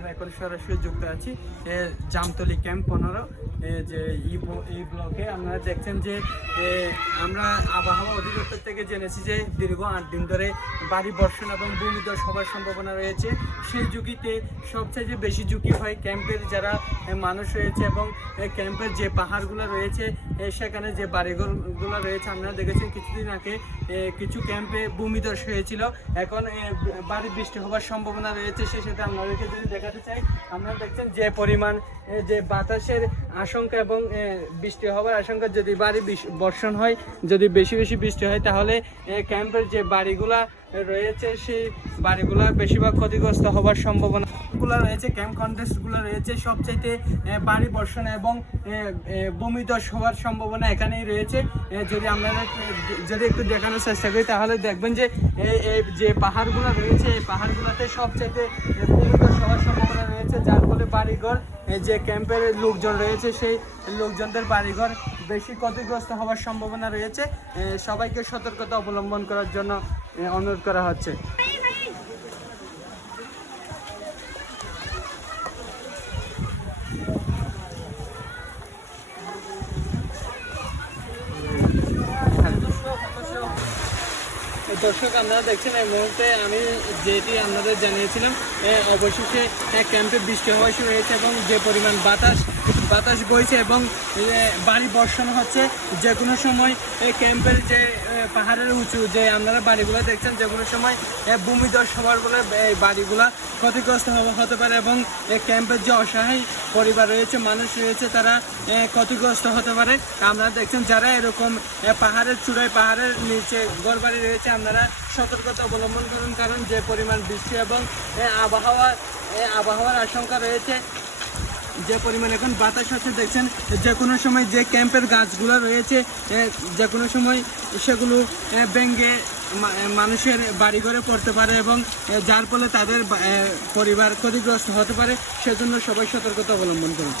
আমরা এখন সরাসরি যুক্ত আছি জামতলী ক্যাম্প 15 যে এই ব্লকে। আপনারা দেখছেন যে আমরা আবহাওয়া অধিদপ্তর থেকে জেনেছি যে দীর্ঘ 8 দিন ধরে ভারী বর্ষণ এবং ভূমিধস হওয়ার সম্ভাবনা রয়েছে। সেই ঝুঁকিতে সবচেয়ে বেশি ঝুঁকি হয় ক্যাম্পের যারা মানুষ রয়েছে এবং ক্যাম্পের যে পাহাড়গুলো রয়েছে সেখানে যে বাড়িঘরগুলো রয়েছে। আপনারা দেখেছেন কিছুদিন আগে কিছু ক্যাম্পে ভূমিধস হয়েছিল। এখন ভারী বৃষ্টি হওয়ার সম্ভাবনা রয়েছে। সেই সাথে আপনাদেরকে যদি দেখাতে চাই, আপনারা দেখছেন যে পরিমাণ যে বাতাসের আশঙ্কা এবং বৃষ্টি হওয়ার আশঙ্কা, যদি ভারী বর্ষণ হয়, যদি বেশি বৃষ্টি হয়, তাহলে ক্যাম্পের যে বাড়িগুলা রয়েছে সেই বাড়িগুলা বেশিরভাগ ক্ষতিগ্রস্ত হওয়ার সম্ভাবনাগুলো রয়েছে। ক্যাম্প কন্টেস্টগুলো রয়েছে সবচাইতে ভারী বর্ষণ এবং ভূমিধস হওয়ার সম্ভাবনা এখানেই রয়েছে। যদি আপনারা যদি একটু দেখানোর চেষ্টা করি তাহলে দেখবেন যে যে পাহাড়গুলো রয়েছে এই পাহাড়গুলোতে সবচাইতে ভূমিধস হওয়ার সম্ভাবনা রয়েছে, যার ফলে বাড়িঘর যে ক্যাম্পের লোকজন রয়েছে সেই লোকজনদের বাড়িঘর বেশি ক্ষতিগ্রস্ত হওয়ার সম্ভাবনা রয়েছে। সবাইকে সতর্কতা অবলম্বন করার জন্য অনুরোধ করা হচ্ছে। দর্শক, আপনারা দেখছেন এই মুহূর্তে আমি যেটি আপনাদের জানিয়েছিলাম, অবশেষে ক্যাম্পে বৃষ্টি হওয়া শুরু হয়েছে এবং যে পরিমাণ বাতাস বইছে এবং ভারী বর্ষণ হচ্ছে। যে কোনো সময় ক্যাম্পের যে পাহাড়ের উঁচু যে আপনারা বাড়িগুলো দেখছেন, যে কোনো সময় ভূমিধস হওয়ার বলে এই বাড়িগুলা ক্ষতিগ্রস্ত হতে পারে এবং ক্যাম্পের যে অসহায় পরিবার রয়েছে, মানুষ রয়েছে, তারা ক্ষতিগ্রস্ত হতে পারে। আপনারা দেখছেন যারা এরকম পাহাড়ের চূড়ায় পাহাড়ের নিচে ঘরবাড়ি রয়েছে, আপনারা সতর্কতা অবলম্বন করুন, কারণ যে পরিমাণ বৃষ্টি এবং আবহাওয়ার আশঙ্কা রয়েছে, যে পরিমাণ এখন বাতাস হচ্ছে দেখছেন, যে কোনো সময় যে ক্যাম্পের গাছগুলো রয়েছে যে কোনো সময় সেগুলো ভেঙে মানুষের বাড়িঘরে পড়তে পারে এবং যার ফলে তাদের পরিবার ক্ষতিগ্রস্ত হতে পারে। সেজন্য সবাই সতর্কতা অবলম্বন করুন।